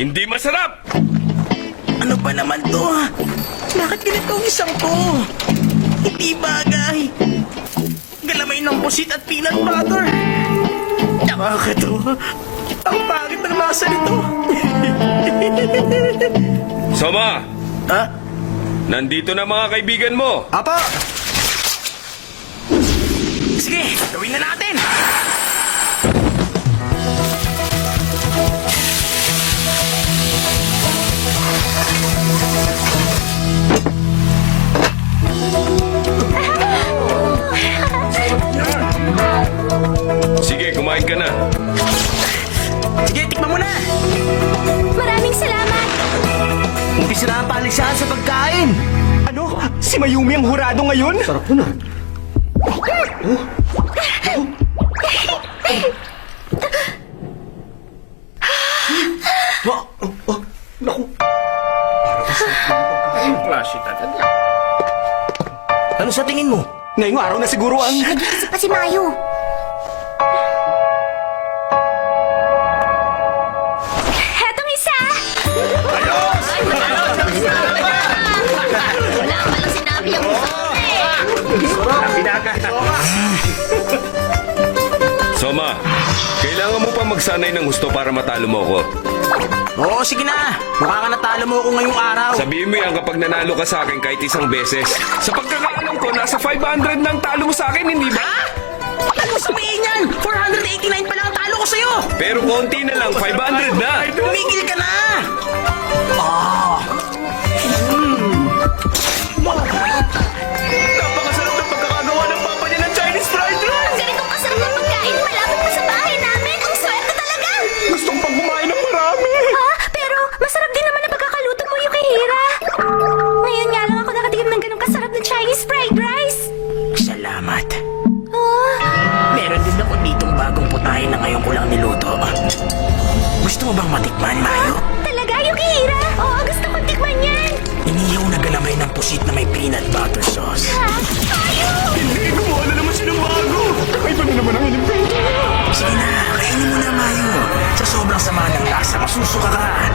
Hindi masarap! Ano ba naman to? Bakit ganito ang isang to? Hindi bagay. Galamay ng pusit at peanut butter. Nakakatawa. Ang pangit ng lasa nito. Soma, ha? nandito na mga kaibigan mo. Apo! Sige, gawin na natin! Si Mayumi ang hurado ngayon? Sarap na. Oh, oh, oh, naku. Ano sa tingin mo? Ngayong araw na siguro ang... Nag-iisip pa si Mayo. Soma, kailangan mo pa magsanay ng gusto para matalo mo ako. Oo, sige na. Mukha ka natalo mo ako ngayong araw. Sabihin mo yan kapag nanalo ka sa akin kahit isang beses. Sa pagkakaalam ko, nasa 500 ng talo mo sa akin, hindi ba? Ano sabihin yan? 489 pa lang ang talo ko sa'yo! Pero konti na lang, 500 na. Tumigil ka na! Ng lasa, masusuka ka. Ay,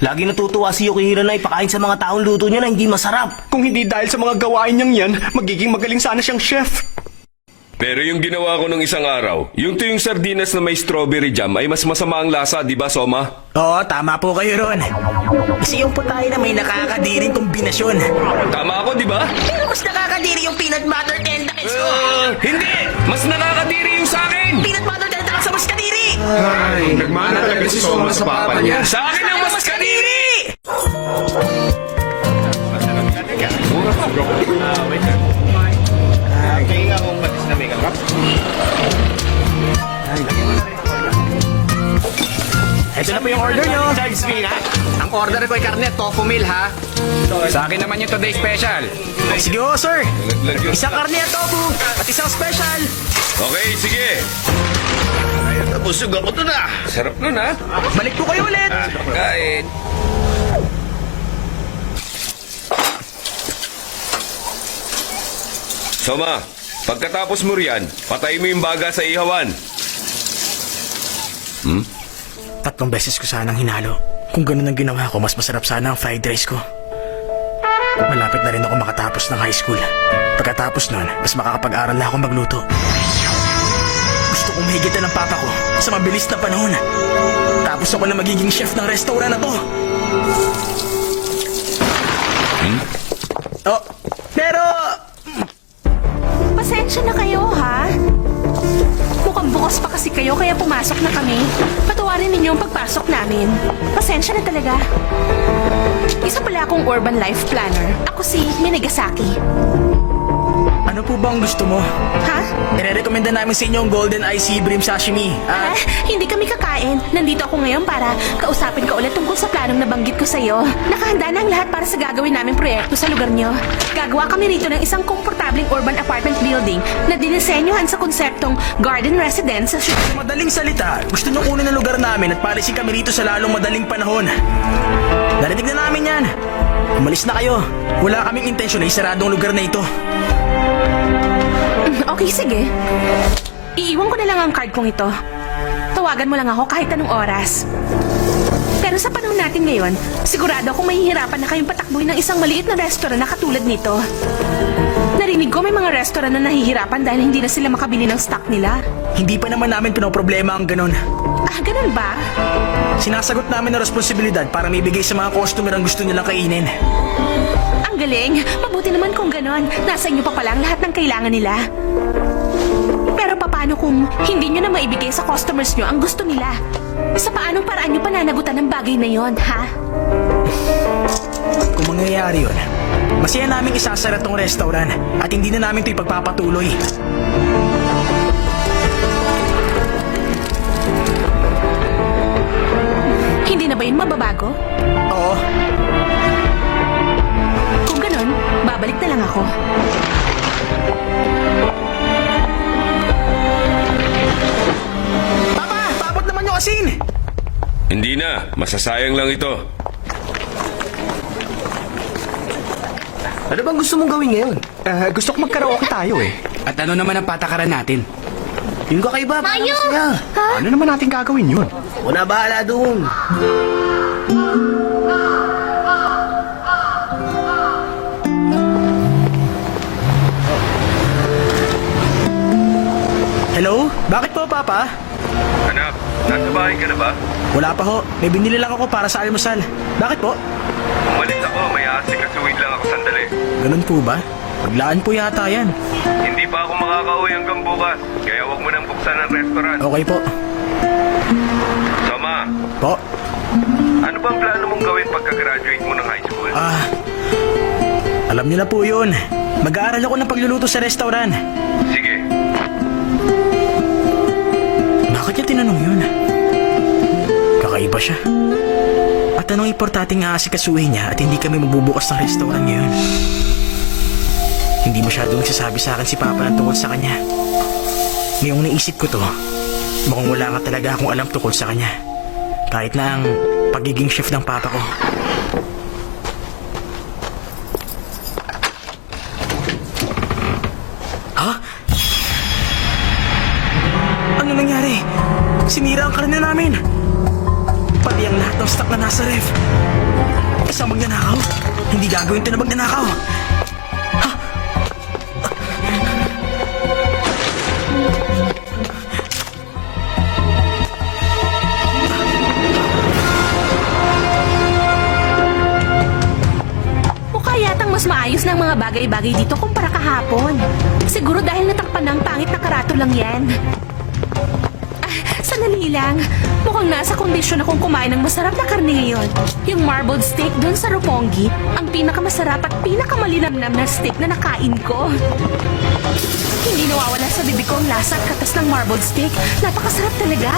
Lagi natutuwa si Yukihiro na ipakain sa mga taong luto niya na hindi masarap. Kung hindi dahil sa mga gawain niyang yan, magiging magaling sana siyang chef. Pero yung ginawa ko nung isang araw, yung tuyong sardinas na may strawberry jam ay mas masama ang lasa, di ba, Soma? Oo, tama po kayo ron. Kasi yung putahe na may nakakadiring kombinasyon. Tama ako, di ba? Pero mas nakakadiri yung peanut butter tentacles ko. Ah, hindi! Mas nakakadiri yung sa akin! Peanut butter tentacles sa mas kadiri! Ay, nagmana talaga si Soma sa papa niya. Sa akin ang yung order nyo. Charles me, ha? Ang order ko ay karne, tofu meal, ha? Sa akin naman yung today special. Sige ho, sir. Isang karne at tofu at isang special. Okay, sige. Busog ako to na. Sarap nun, ha? Balik po kayo ulit. Kain. Soma, pagkatapos mo riyan, patay mo yung baga sa ihawan. Tatlong beses ko sanang hinalo. Kung ganun ang ginawa ko, mas masarap sana ang fried rice ko. Malapit na rin ako makatapos ng high school. Pagkatapos nun, mas makakapag-aral na ako magluto. Gusto kong mahigitan ng papa ko sa mabilis na panahon. Tapos ako na magiging chef ng restaurant na to. Oh, pero Pasensya na kayo, ha? Bukas pa kasi kayo kaya pumasok na kami. Patawarin ninyo ang pagpasok namin. Pasensya na talaga. Isa pala akong urban life planner. Ako si Minagasaki. Ano po ba ang gusto mo? Ha? Nire-recommenda namin sa inyo ang Golden Eye Sea Bream Sashimi. Ah, Ah, hindi kami kakain. Nandito ako ngayon para kausapin ka ulit tungkol sa planong nabanggit ko sa'yo. Nakahanda na ang lahat para sa gagawin naming proyekto sa lugar nyo. Gagawa kami rito ng isang komportabling urban apartment building na dinisenyohan sa konseptong garden residence sa sy- sa madaling salita, gusto nyo kunin ang lugar namin at palisin kami rito sa lalong madaling panahon. Narinig na namin yan. Umalis na kayo. Wala kaming intensyon na isarado ang lugar na ito. Okay, sige. Iiwan ko na lang ang card kong ito. Tawagan mo lang ako kahit anong oras. Pero sa panahon natin ngayon, sigurado akong mahihirapan na kayong patakbuhin ng isang maliit na restaurant na katulad nito. Narinig ko may mga restaurant na nahihirapan dahil hindi na sila makabili ng stock nila. Hindi pa naman namin pinoproblema ang ganun. Ah, ganun ba? Sinasagot namin ang responsibilidad para maibigay sa mga customer ang gusto nilang kainin. Ang galing. Mabuti naman kung ganon. Nasa inyo pa pala ang lahat ng kailangan nila. Paano kung hindi nyo na maibigay sa customers nyo ang gusto nila? Sa paanong paraan nyo pananagutan ng bagay na yon, ha? Kung mangyayari yun, masaya namin isasara tong restaurant at hindi na namin ito ipagpapatuloy. Hindi na ba yun mababago? Oo, Kung ganon, babalik na lang ako. Masasayang lang ito. Ano bang gusto mong gawin ngayon? Eh, gusto ko magkaraoke tayo eh. At ano naman ang patakaran natin? Yung kakaiba, para Mayo! masaya. Ano naman natin gagawin yun? Una bahala doon. Hello? Bakit po, Papa? Bahay ka na ba? Wala pa ho. May binili lang ako para sa almusal. Bakit po? Umalis ako, may asikasuhin lang ako sandali. Ganun po ba? Maglaan po yata yan. Hindi pa ako makakauwi hanggang bukas, kaya wag mo nang buksan ang restaurant. Okay po. Soma, Po? ano bang plano mong gawin pagka-graduate mo ng high school? Ah, alam niyo na po yun. Mag-aaral ako ng pagluluto sa restaurant. Sige, Bakit niya tinanong yun? Kakaiba siya. At anong importanteng aasikasuhin niya at hindi kami magbubukas ng restaurant ngayon? Hindi masyadong nagsasabi sa akin si Papa ng tungkol sa kanya. Ngayong naisip ko to, mukhang wala nga talaga akong alam tungkol sa kanya. Kahit na ang pagiging chef ng Papa ko. Lahat ng stock na nasa ref. Isang magnanakaw? Hindi gagawin ito na magnanakaw. Ha? Mukha yatang mas maayos ang mga bagay-bagay dito kumpara kahapon. Siguro dahil natakpan ng pangit na karato lang yan. Sandali lang. Mukhang nasa kondisyon akong kumain ng masarap na karne ngayon. Yung marbled steak doon sa Roppongi, ang pinakamasarap at pinakamalinamnam na steak na nakain ko. Hindi nawawala sa bibig ko ang lasa at katas ng marbled steak. Napakasarap talaga.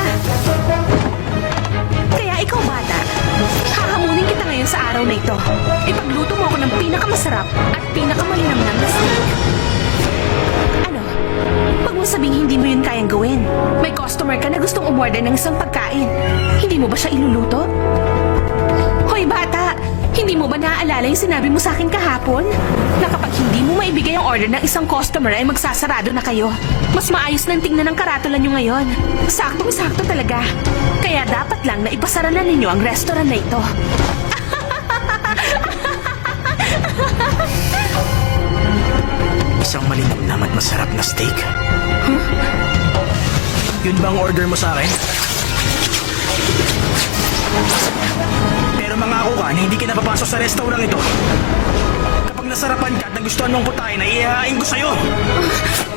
Kaya ikaw bata, hahamunin kita ngayon sa araw na ito. Ipagluto mo ako ng pinakamasarap at pinakamalinamnam na steak. Mo sabing hindi mo yun kayang gawin. May customer ka na gustong umorder ng isang pagkain. Hindi mo ba siya iluluto? Hoy bata, hindi mo ba naaalala yung sinabi mo sa akin kahapon? Na kapag hindi mo maibigay ang order ng isang customer ay magsasarado na kayo. Mas maayos nang tingnan ng karatulan nyo ngayon. Saktong-sakto talaga. Kaya dapat lang na ipasara na ninyo ang restaurant na ito. Isang malinamnam at masarap na steak. Yun ba ang order mo sa akin? Pero mangako ka na hindi ka sa restaurant ito. Kapag nasarapan ka at nagustuhan mong putahin, ay ihahain ko sa'yo. nila?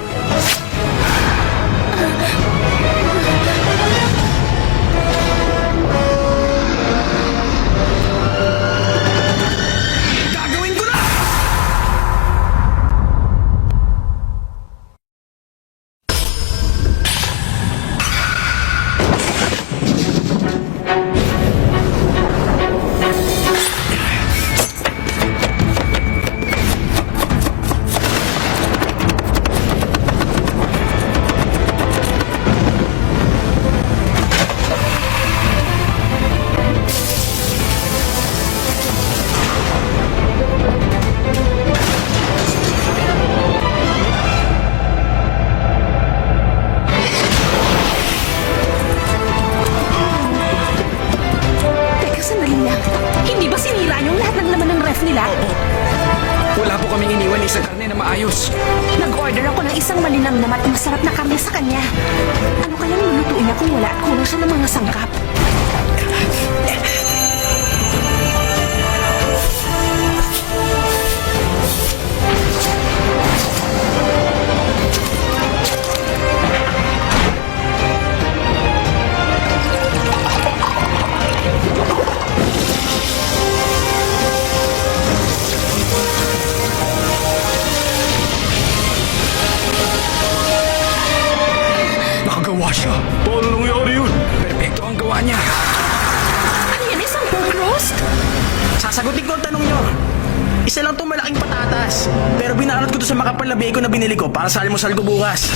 Para sa almusal ko bukas.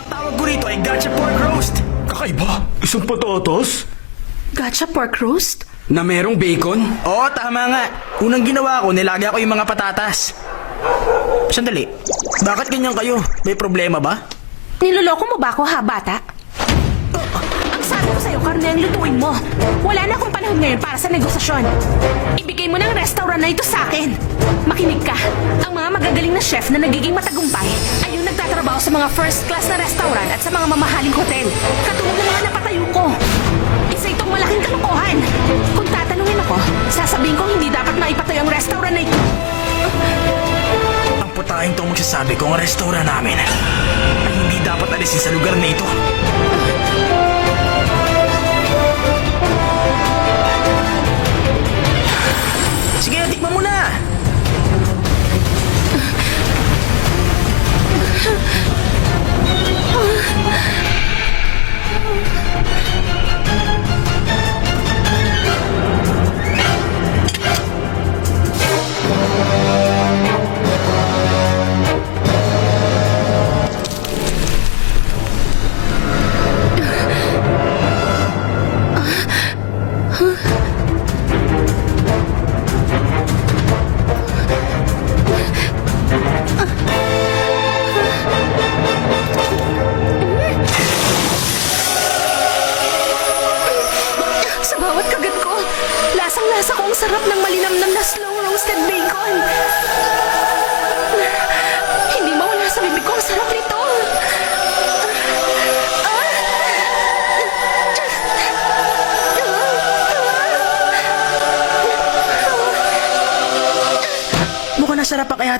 Ang tawag ko rito ay gotcha pork roast. Kakaiba? Isang patatas? Gotcha pork roast? Na merong bacon? Oo, tama nga. Unang ginawa ko, nilagyan ko yung mga patatas. Sandali. Bakit ganyan kayo? May problema ba? Niloloko mo ba ako, ha, bata? Ang sabi ko sa'yo, karne ang lutuin mo. Wala na akong panahon ngayon para sa negosasyon. Ibigay mo ng restaurant na ito sa akin. Makinig ka. Ang mga magagaling na chef na nagiging matagumpay ay nagtatrabaho sa mga first class na restaurant at sa mga mamahaling hotel. Katulad ng mga napatayo ko. Isa itong malaking kalokohan. Kung tatanungin ako, sasabihin kong hindi dapat maipatayo ang restaurant na ito. Ang putahin tong magsasabi ko ang restaurant namin ay hindi dapat alisin sa lugar na ito. Sige, tikman mo na!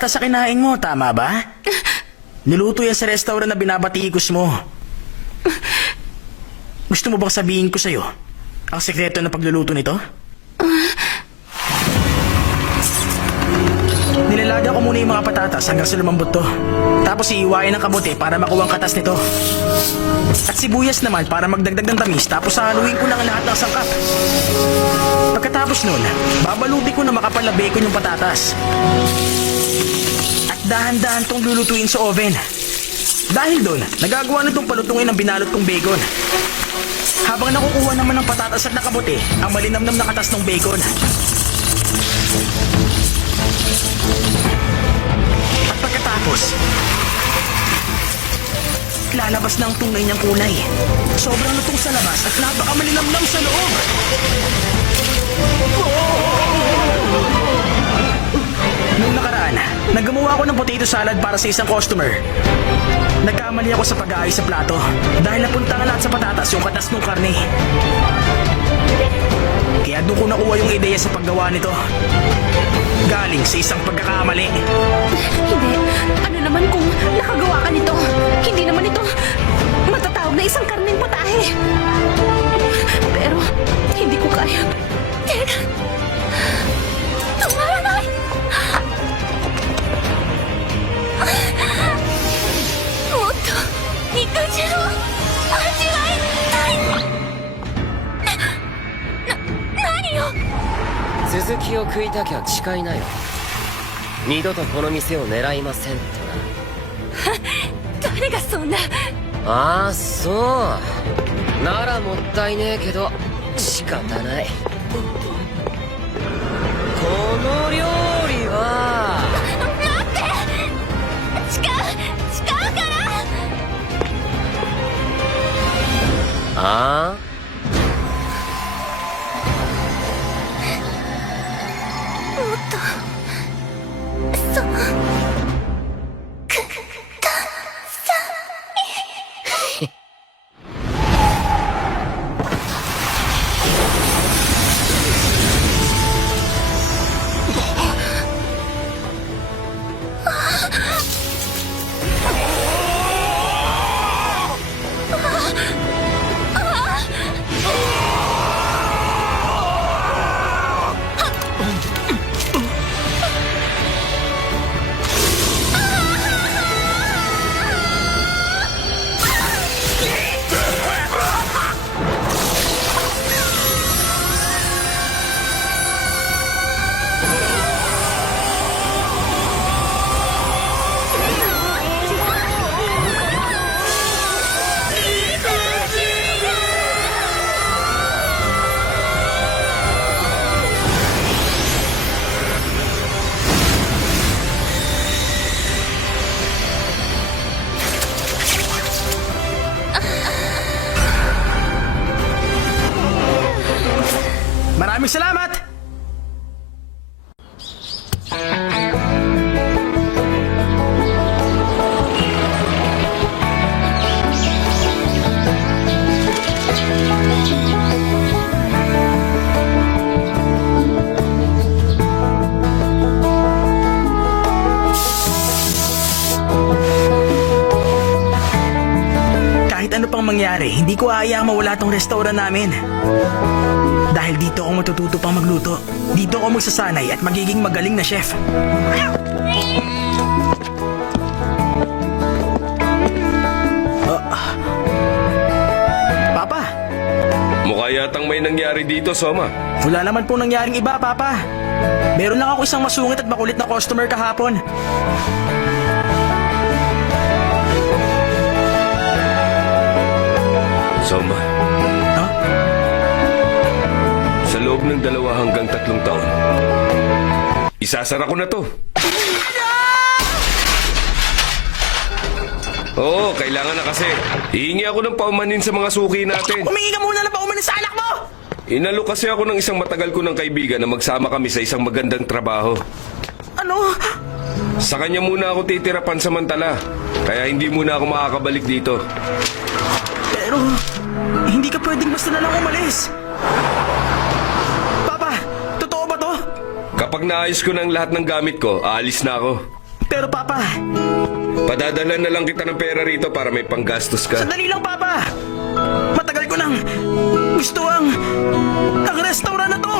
Kaya sa kinain mo, tama ba? Niluto yan sa restaurant na binabatikos mo. Gusto mo bang sabihin ko sa'yo ang sekreto ng pagluluto nito? Nilalagyan ko muna yung mga patatas hanggang sa lumambot to. Tapos iiwain ng kamote para makuha ang katas nito. At sibuyas naman para magdagdag ng tamis tapos haluin ko lang ang lahat ng sangkap. Pagkatapos nun, babaluti ko na makapal na yung patatas. At dahan-dahan tong lulutuin sa oven. Dahil doon, nagagawa na itong palutungin ng binalot kong bacon. Habang nakukuha naman ng patatas at nakabote, ang malinamnam na katas ng bacon. At pagkatapos, lalabas na ang tunay niyang kulay. Sobrang lutong sa labas at napakamalinamnam sa loob. Nung nakaraan, naggumawa ako ng potato salad para sa isang customer. Nagkamali ako sa pag-aayos sa plato dahil napunta nga lahat sa patatas yung katas ng karne. Kaya doon ko nakuha yung ideya sa paggawa nito. Galing sa isang pagkakamali. Hindi. Ano naman kung nakagawa ka nito? Hindi naman ito matatawag na isang karneng patahe. Pero, hindi ko kaya. Teka. 続きを食いたきゃ誓いなよ。二度とこの店を狙いませんと 誰がそんな？なああそう。ならもったいねえけど仕方ない。この料理は。違う！違うから！ああ？Ang mangyari, hindi ko hayaang mawala tong restaurant namin. Dahil dito ako matututo pang magluto. Dito ako magsasanay at magiging magaling na chef. Ah. Papa, Mukha yatang may nangyari dito, Soma. wala naman pong nangyaring iba, Papa. Meron lang ako isang masungit at makulit na customer kahapon. Soma, Huh? sa loob ng dalawa hanggang tatlong taon, isasara ko na to. Oo, kailangan na kasi. Hihingi ako ng paumanin sa mga suki natin. Humingi ka muna na paumanin sa anak mo! Inalo kasi ako ng isang matagal ko ng kaibigan na magsama kami sa isang magandang trabaho. Ano? Sa kanya muna ako titira pansamantala. Kaya hindi muna ako makakabalik dito. Pero, hindi ka pwedeng basta na lang umalis. Papa, totoo ba to? Kapag naayos ko ng lahat ng gamit ko, aalis na ako. Pero Papa, Padadala na lang kita ng pera rito para may panggastos ka. sandali lang Papa. Matagal ko nang gusto ang, ang restaurant na to.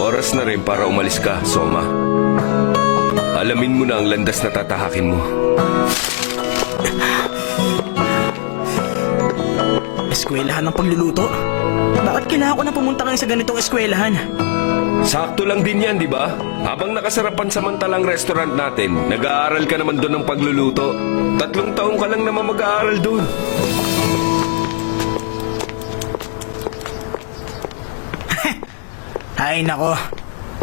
Oras na rin para umalis ka, Soma. Alamin mo na ang landas na tatahakin mo. Eskwelahan ng pagluluto? Bakit kailangan ko na pumunta ngayon sa ganitong eskwelahan? Sakto lang din yan, di ba? Habang nakasarapan samantalang restaurant natin, nag-aaral ka naman doon ng pagluluto. Tatlong taong ka lang naman mag-aaral doon. Ay nako,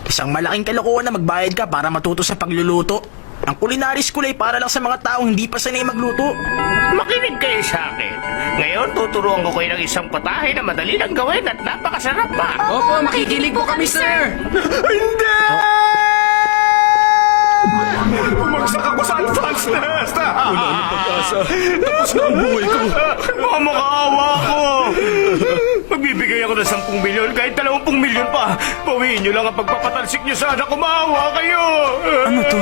isang malaking kalokohan na magbayad ka para matuto sa pagluluto. Ang culinary school ay para lang sa mga taong hindi pa sanay magluto. Makinig kayo sa akin. Ngayon, tuturuan ko kayo ng isang patahe na madali lang gawin at napakasarap pa. Opo, makikinig po kami, sir. Bumagsak ako sa Alphonse Nest! Wala na pag-asa. Tapos na ang buhay ko. Mga makaawa ko. Magbibigay ako ng 10 milyon kahit 20 milyon pa. Pawiin nyo lang ang pagpapatalsik nyo sana kung maawa kayo. Ano to?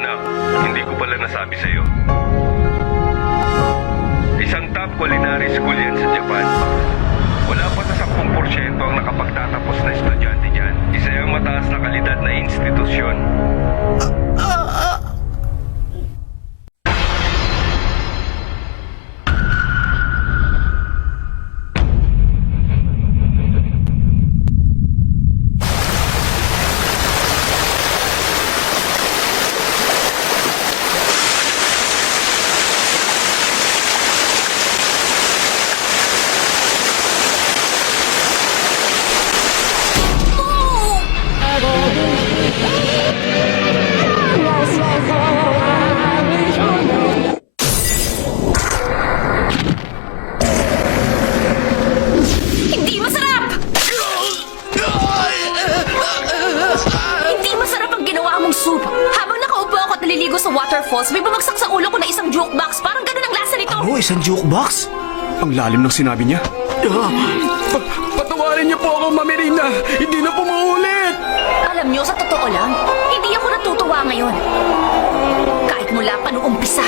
Anak, hindi ko pala nasabi sa'yo. Ang lalim ng sinabi niya. Ah, pa- patawarin niyo po ako, Mamirina. Hindi na po maulit. Alam niyo, sa totoo lang, hindi ako natutuwa ngayon. Kahit mula pa noong umpisa,